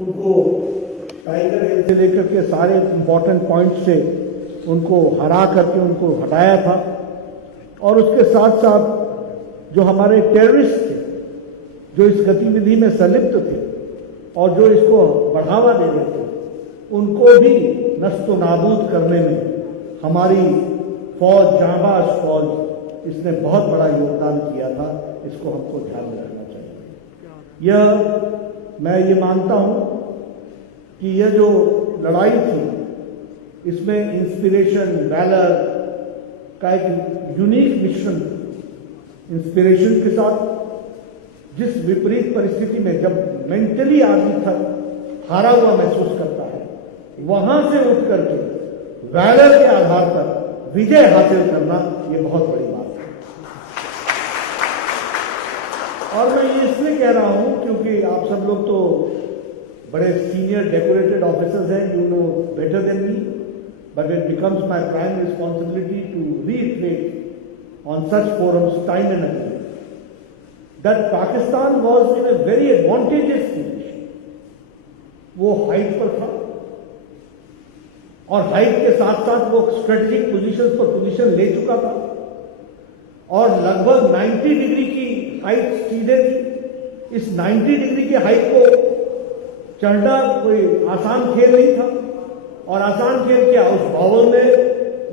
उनको टाइगर हिल से लेकर के सारे इंपॉर्टेंट पॉइंट से उनको हरा करके उनको हटाया था। और उसके साथ साथ जो हमारे टेररिस्ट थे, जो इस गतिविधि में संलिप्त थे और जो इसको बढ़ावा दे रहे थे, उनको भी नष्ट नाबूद करने में हमारी फौज, जांबाज फौज, इसने बहुत बड़ा योगदान किया था। इसको हमको ध्यान में रखना चाहिए। मैं ये मानता हूं कि यह जो लड़ाई थी, इसमें इंस्पिरेशन, वैलर का एक यूनिक मिश्रण था। इंस्पिरेशन के साथ जिस विपरीत परिस्थिति में जब मेंटली आदमी थक हारा हुआ महसूस करता है, वहां से उठ करके वैलर के आधार पर विजय हासिल करना, ये बहुत बड़ी बात है। और मैं ये इसलिए कह रहा हूं क्योंकि आप सब लोग तो बड़े सीनियर डेकोरेटेड ऑफिसर्स हैं, you know better than me, but it becomes my prime responsibility to reiterate on such forums time and again that Pakistan was in a very advantageous position. वो हाइट पर था और हाइट के साथ साथ वो strategic position पर पोजीशन ले चुका था और लगभग 90 डिग्री की हाइट सीधे थी। इस 90 डिग्री की हाइट को चढ़ना कोई आसान खेल नहीं था और आसान खेल क्या, उस बावल में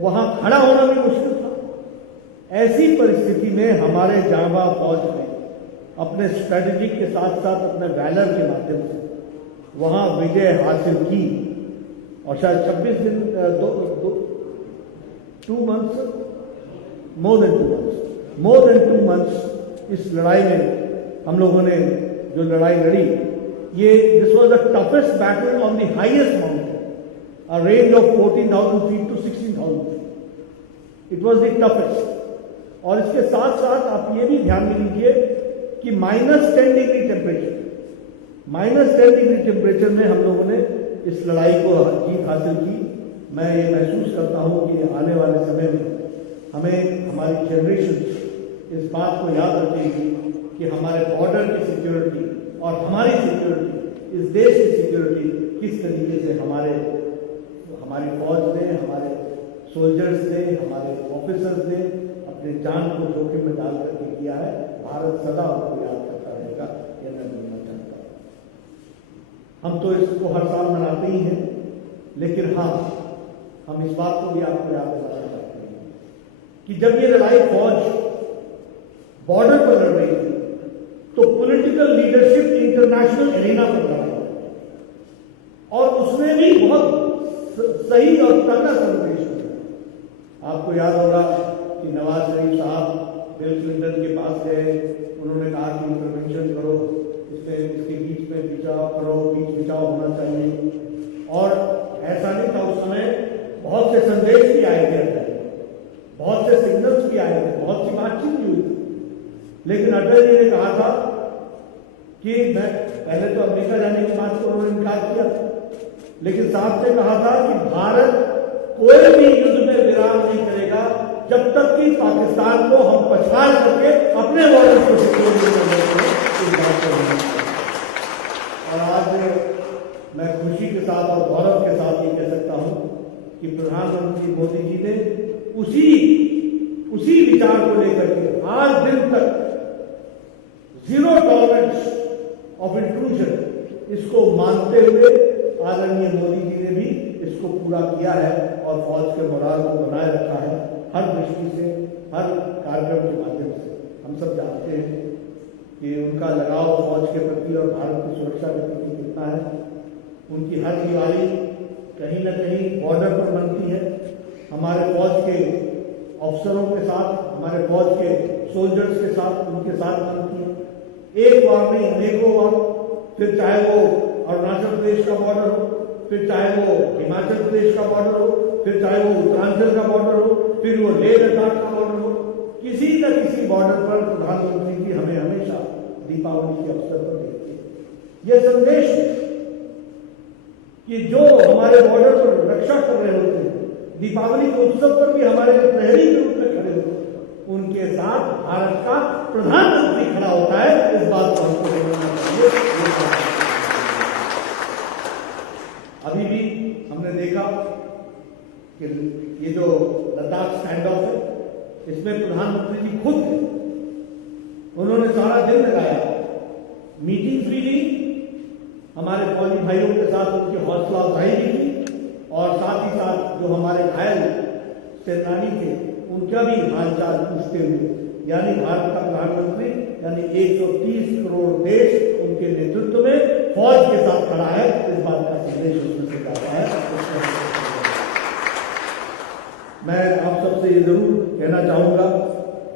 वहां खड़ा होना भी मुश्किल था। ऐसी परिस्थिति में हमारे जांबाज फौज ने अपने स्ट्रेटेजिक के साथ साथ अपने वैलर के माध्यम से वहां विजय हासिल की और शायद 26 दिन, 2 मंथ्स, मोर देन 2 मंथ्स इस लड़ाई में हम लोगों ने जो लड़ाई लड़ी, ये this was the toughest battle on the highest mountain, a range of 14,000 feet to 16,000 feet. It was the toughest. और इसके साथ साथ आप ये भी ध्यान में लीजिए कि -10 डिग्री टेम्परेचर में हम लोगों ने इस लड़ाई को जीत हासिल की। मैं ये महसूस करता हूं कि आने वाले समय में हमें, हमारी जनरेशन इस बात को याद रखेगी कि हमारे बॉर्डर की सिक्योरिटी और हमारी सिक्योरिटी, इस देश की सिक्योरिटी किस तरीके से हमारी फौज ने, हमारे सोल्जर्स ने, हमारे ऑफिसर्स ने अपने जान को जोखिम में डाल करके किया है। भारत सदा उनको याद करता रहेगा, यह मैं बोलना चाहता हूं। हम तो इसको हर साल मनाते ही हैं, लेकिन हाँ, हम इस बात को भी आपको याद दिलाना चाहते हैं कि जब ये लड़ाई फौज बॉर्डर पर लड़ रही थी, तो पॉलिटिकल लीडरशिप इंटरनेशनल एरेना पर लड़ा और उसमें भी बहुत सही और तगड़ा संदेश दिया। आपको याद होगा कि नवाज शरीफ साहब बिल क्लिंटन के पास गए, उन्होंने कहा कि इंटरवेंशन करो, इसके बीच में बीच बिचाव होना चाहिए। और ऐसा नहीं था, उस समय बहुत से संदेश भी आए थे, बहुत से सिग्नल्स भी आए थे, बहुत सी बातचीत भी हुई थी। लेकिन अटल जी ने कहा था कि मैं पहले तो अमेरिका जाने की बात को उन्होंने इनकार किया था, लेकिन साहब ने कहा था कि भारत कोई भी युद्ध में विराम नहीं करेगा जब तक कि पाकिस्तान को हम पछाड़ करके अपने बॉर्डर को सिक्योर करने और आज मैं खुशी के साथ और गौरव के साथ ये कह सकता हूं कि प्रधानमंत्री मोदी जी ने उसी विचार को लेकर के आज दिन तक जीरो टॉलरेंस ऑफ इंट्रूजन, इसको मानते हुए आदरणीय मोदी जी ने भी इसको पूरा किया है और फौज के मोराल को बनाए रखा है हर दृष्टि से, हर कार्यक्रम के माध्यम से। हम सब जानते हैं कि उनका लगाव फौज के प्रति और भारत की सुरक्षा के प्रति कितना है। उनकी हर दिवाली कहीं न कहीं बॉर्डर पर बनती है, हमारे फौज के अफसरों के साथ, हमारे फौज के सोल्जर्स के साथ, उनके साथ बनती है। एक बार नहीं, अनेकों बार, फिर चाहे वो अरुणाचल प्रदेश का बॉर्डर हो, फिर चाहे वो हिमाचल प्रदेश का बॉर्डर हो, फिर चाहे वो उत्तरांचल का बॉर्डर हो, फिर वो लेह लद्दाख का बॉर्डर हो, किसी न किसी बॉर्डर पर प्रधानमंत्री जी हमें हमेशा दीपावली के अवसर पर देखते हैं। यह संदेश है कि जो हमारे बॉर्डर पर रक्षा कर रहे होते हैं, दीपावली के उत्सव पर भी हमारे प्रहरी के रूप में खड़े होते हैं, उनके साथ भारत का प्रधानमंत्री खड़ा होता है। इस बात को हमको देखना चाहिए। अभी भी हमने देखा कि ये जो लद्दाख स्टैंड ऑफ है, इसमें प्रधानमंत्री जी खुद थे, उन्होंने सारा दिन लगाया, मीटिंग्स भी ली, हमारे फौजी भाइयों के साथ उनकी हौसला अफजाई भी की और साथ ही साथ जो हमारे घायल सेनानी थे उनका भी हालचाल पूछते हुए, यानी भारत का प्रधानमंत्री यानी 130 करोड़ देश उनके नेतृत्व में फौज के साथ खड़ा है, इस बात का संदेश उसमें से जाता है। मैं आप सबसे ये जरूर कहना चाहूंगा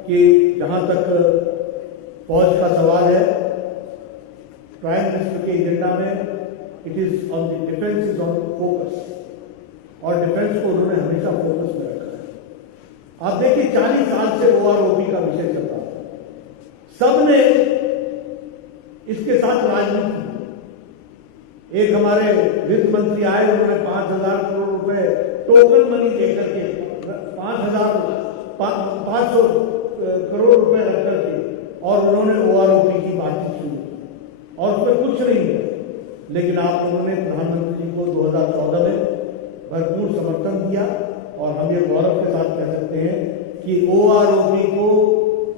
कि जहां तक फौज का सवाल है, प्राइम मिनिस्टर के एजेंडा में it is on the defence is on focus, और डिफेंस को उन्होंने हमेशा फोकस में रखा है। आप देखिए 40 साल से OROP का विषय चल रहा था, सबने इसके साथ राजनीति, एक हमारे वित्त मंत्री आए, उन्होंने 5,000 करोड़ रुपए टोकन मनी देकर के 500 करोड़ रुपए रख करके और उन्होंने OROP की बातचीत शुरू और उसमें कुछ नहीं है। लेकिन आप उन्होंने प्रधानमंत्री जी को 2014 में भरपूर समर्थन दिया और हम ये गौरव के साथ कह सकते हैं कि OROP को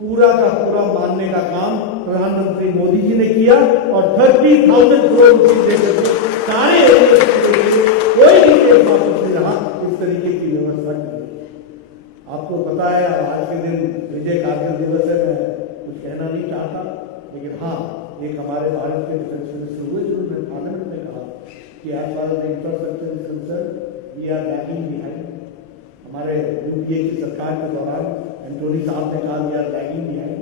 पूरा का पूरा मानने का काम प्रधानमंत्री मोदी जी ने किया और 30,000 करोड़ रुपए देकर सारे कोई भी देश वापस नहीं रहा, इस तरीके की व्यवस्था की। आपको पता है आज के दिन विजय कारगिल दिवस है, मैं कुछ कहना नहीं चाहता, लेकिन हाँ, एक हमारे भारत के डिफेंस मिनिस्टर हुए जिन्होंने पार्लियामेंट में कहा कि as far as infrastructure is concern we are lagging behind. हमारे UPA की सरकार के दौरान एंटोनी साहब ने कहा we are lagging behind,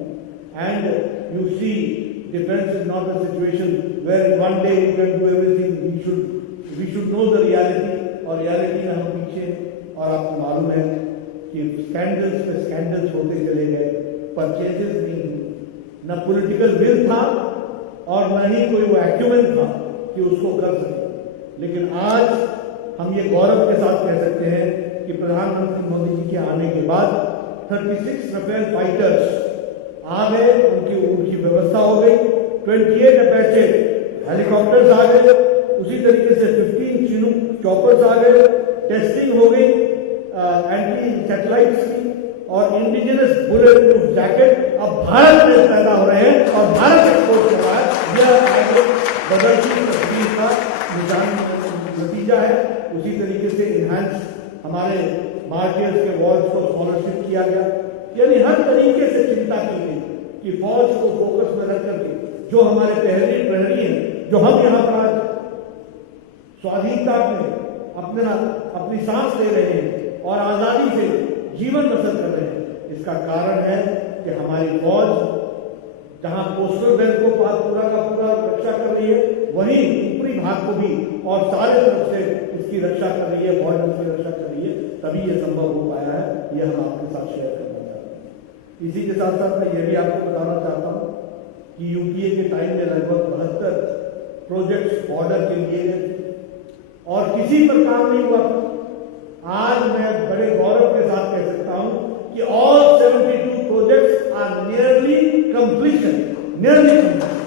and you see defence is not a situation where one day you can do everything, we should know the reality, और reality में हम पीछे। और आपको मालूम है कि स्कैंडल्स पे स्कैंडल्स होते चले गए, परचेजेस नहीं हुए, न पॉलिटिकल विल था और न ही कोई वो एक्यूमेंट था कि उसको कर सके। लेकिन आज हम ये गौरव के साथ कह सकते हैं कि प्रधानमंत्री मोदी जी के आने के बाद 36 राफेल फाइटर्स आ गए, उनकी व्यवस्था हो गई, 28 अपैचे हेलीकॉप्टर्स आ गए, उसी तरीके से 15 चिनूक चॉपर्स आ गए, टेस्टिंग हो गई एंटी सैटेलाइट्स की, और इंडिजिनस बुलेट प्रूफ जैकेट अब भारत में पैदा हो रहे हैं और भारत एक्सपोर्ट कर रहा है। यह बदलती तस्वीर का नतीजा है। उसी तरीके से इनहैंस हमारे मार्टियर्स के वॉर्ड्स को स्कॉलरशिप किया गया, यानी हर तरीके से चिंता की गई कि फौज को फोकस में रख करके जो हमारे प्रहरी हैं, जो हम यहाँ पर आज स्वाधीनता में अपनी सांस ले रहे हैं और आजादी से जीवन बसर कर रहे हैं, इसका कारण है कि हमारी फौज जहां कोस्टल बेल्ट को पूरा का पूरा रक्षा कर रही है, वहीं ऊपरी भाग को भी और सारे तरफ से इसकी रक्षा कर रही है, बॉर्डर की रक्षा कर रही है, तभी यह संभव हो पाया है। यह हम आपके साथ शेयर करना चाहते हैं। इसी के साथ साथ मैं यह भी आपको बताना चाहता हूं कि UPA के टाइम में लगभग 72 प्रोजेक्ट्स बॉर्डर के लिए और किसी पर काम नहीं हुआ। आज मैं बड़े गौरव के साथ कह सकता हूं कि all 72 projects are nearly completion, nearly completion.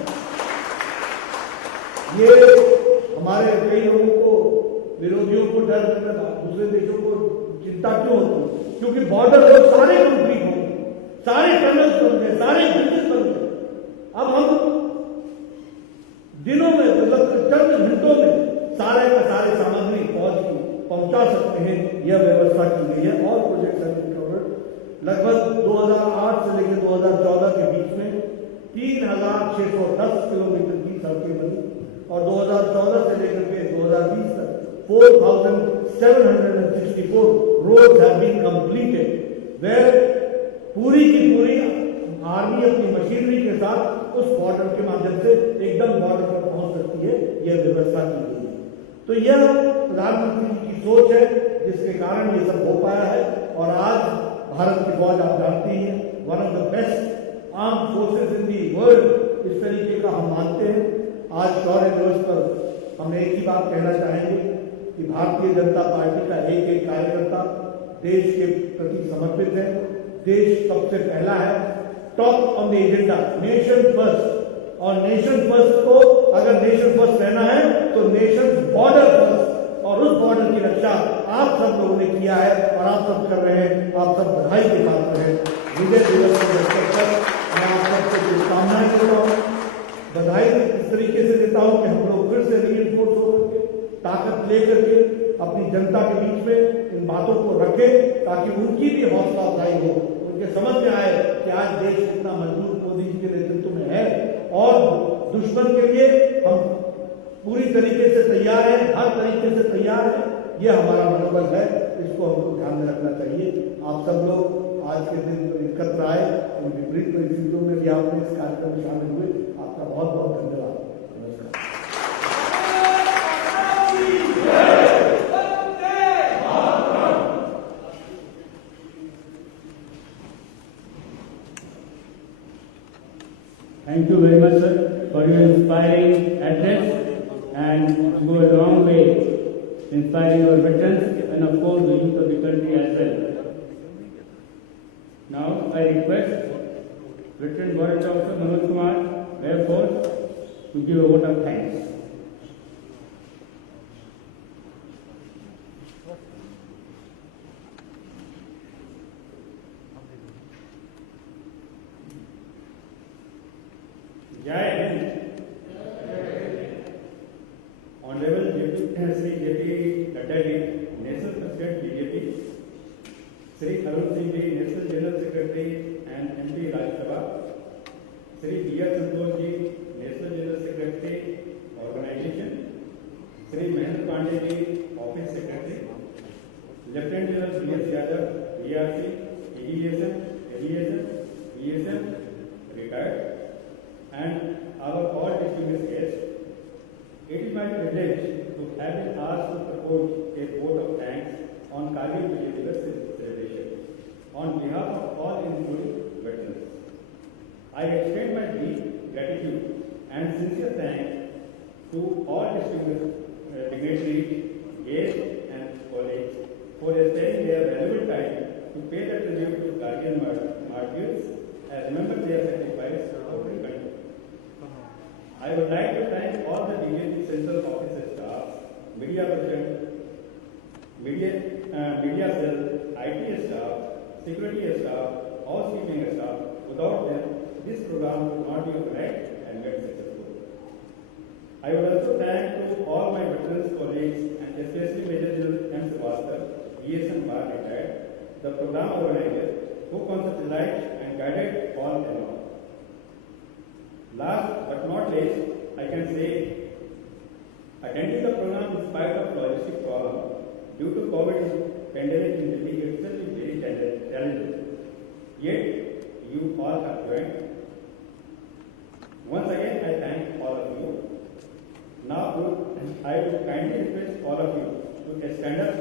ये हमारे कई लोगों को, विरोधियों को डर, दूसरे देशों को चिंता क्यों होती? क्योंकि बॉर्डर रोड सारे कंप्लीट हो गए, सारे टनल्स बन गए, सारे ब्रिजेस बन गए। अब हम दिनों में, मतलब चंद घंटों में सारे का सारे सामग्री फौज की पहुंचा सकते हैं, यह व्यवस्था की गई है। और प्रोजेक्ट लगभग 2008 से लेकर 2014 के बीच में 3,610 किलोमीटर की सड़कें बनी और 2014 से लेकर के 2020 तक 4,764 roads have been completed, where पूरी की पूरी आर्मी अपनी मशीनरी के साथ उस बॉर्डर के माध्यम से एकदम बॉर्डर पर पहुंच सकती है, यह व्यवस्था की गई है। तो यह प्रधानमंत्री की सोच है जिसके कारण ये सब हो पाया है। और आज भारत की फौज आप जानते हैं, one of the best arm forces in the world, इस तरीके का हम मानते हैं। आज शौर्य दिवस पर हम एक ही बात कहना चाहेंगे कि भारतीय जनता पार्टी का एक एक कार्यकर्ता देश के प्रति समर्पित है। देश सबसे पहला है, top on the agenda, nation first. और नेशन फर्स्ट को अगर नेशन फर्स्ट रहना है तो नेशन बॉर्डर फर्स्ट, चर्चा आप सब लोगों ने किया है और आप सब कर रहे हैं। आप सब बधाई के पात्र हैं। विजय दिवस के अवसर पर मैं आप सबको शुभकामनाएं देता हूँ, बधाई इस तरीके से देता हूँ कि हम लोग फिर से रीइंफोर्स होकर के ताकत लेकर के अपनी जनता के बीच में इन बातों को रखें ताकि उनकी भी हौसला अफजाई हो, उनके समझ में आए कि आज देश कितना मजबूत मोदी जी के नेतृत्व में है और दुश्मन के लिए हम पूरी तरीके से तैयार हैं, हर तरीके से तैयार हैं। ये हमारा मनोबल है, इसको हमको ध्यान में रखना चाहिए। आप सब लोग आज के दिन एकत्र आए, उन विपरीत परिस्थितियों में भी आपने इस कार्यक्रम में शामिल हुए, आपका बहुत बहुत धन्यवाद। नमस्कार। Thank you very much, sir, for your inspiring address and go a long way inspiring our veterans and of course the youth of the country as well. Now I request Veteran Warrant Officer Manoj Kumar, Air Force, to give a vote of thanks. जय हिंद। Honourable Shri JP Nadda ji, national president BJP, Shri Arun Singh ji, national general secretary and MP Rajya Sabha, Shri BR. Santosh ji, national general secretary organisation, Shri Mahendra Pandey ji, office secretary, lieutenant general BS. Yadav, BRC, aviation, retired, and our all distinguished guests, it is my privilege to have been asked to propose a vote of thanks on Kargil Vijay Divas celebration on behalf of all including veterans. I extend my deep gratitude and sincere thanks to all distinguished dignitaries, guests and colleagues for sparing their valuable time to pay the tribute to Kargil martyrs and remember their sacrifice for the country. I would like to thank all the BJP Central Office staff, media person, media cell, IT staff, security staff, housekeeping staff. Without them, this program would not be organized and get successful. I would also thank to all my veterans colleagues and especially Major General M. Srivastava, ESN Bar retired, the program organizer, who conceptualized and guided all along. Last but not least, I can say, attending the program in spite of logistic problem due to COVID pandemic in Delhi itself is very challenging. Yet, you all have joined. Once again, I thank all of you. Now, I would kindly request all of you to stand up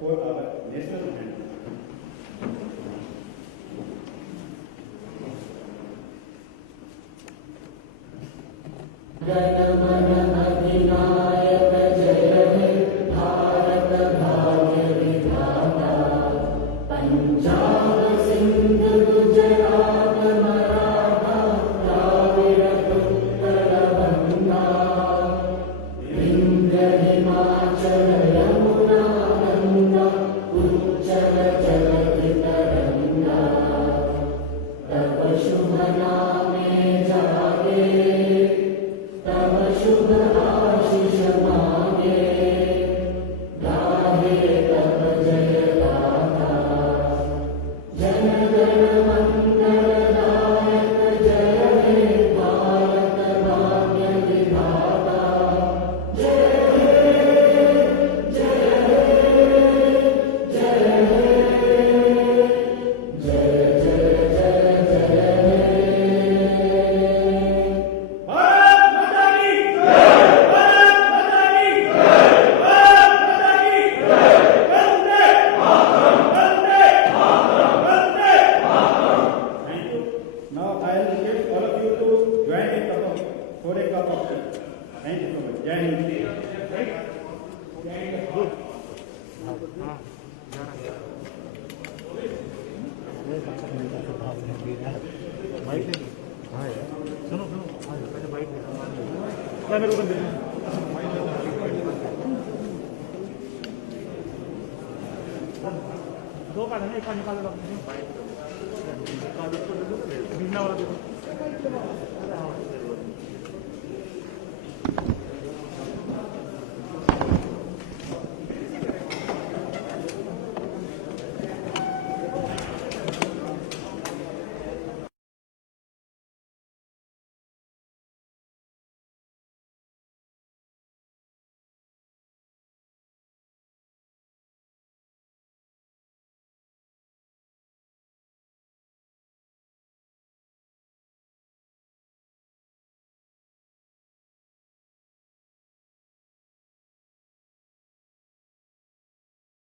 for our national anthem. जनगण अधिनायक जय हे भारत भाग्य विधाता, पंजाब सिंध गुजरात मराठा द्राविड़ उत्कल बंगा, विंध्य हिमाचल यमुना गंगा उच्चल जलधि तरंगा, तब शुभ नामे जागे, तब शुभ आशीष मांगे, गाहे तब जय गाथा, जन गण मंगलदायक जय हे भारत भाग्य विधाता, जय हे जय हे जय हे जय जय जय जय दो कार्ड है ना, एक कार्ड निकाल लो कार्ड उसको दे दो, बिना वाला दे दो।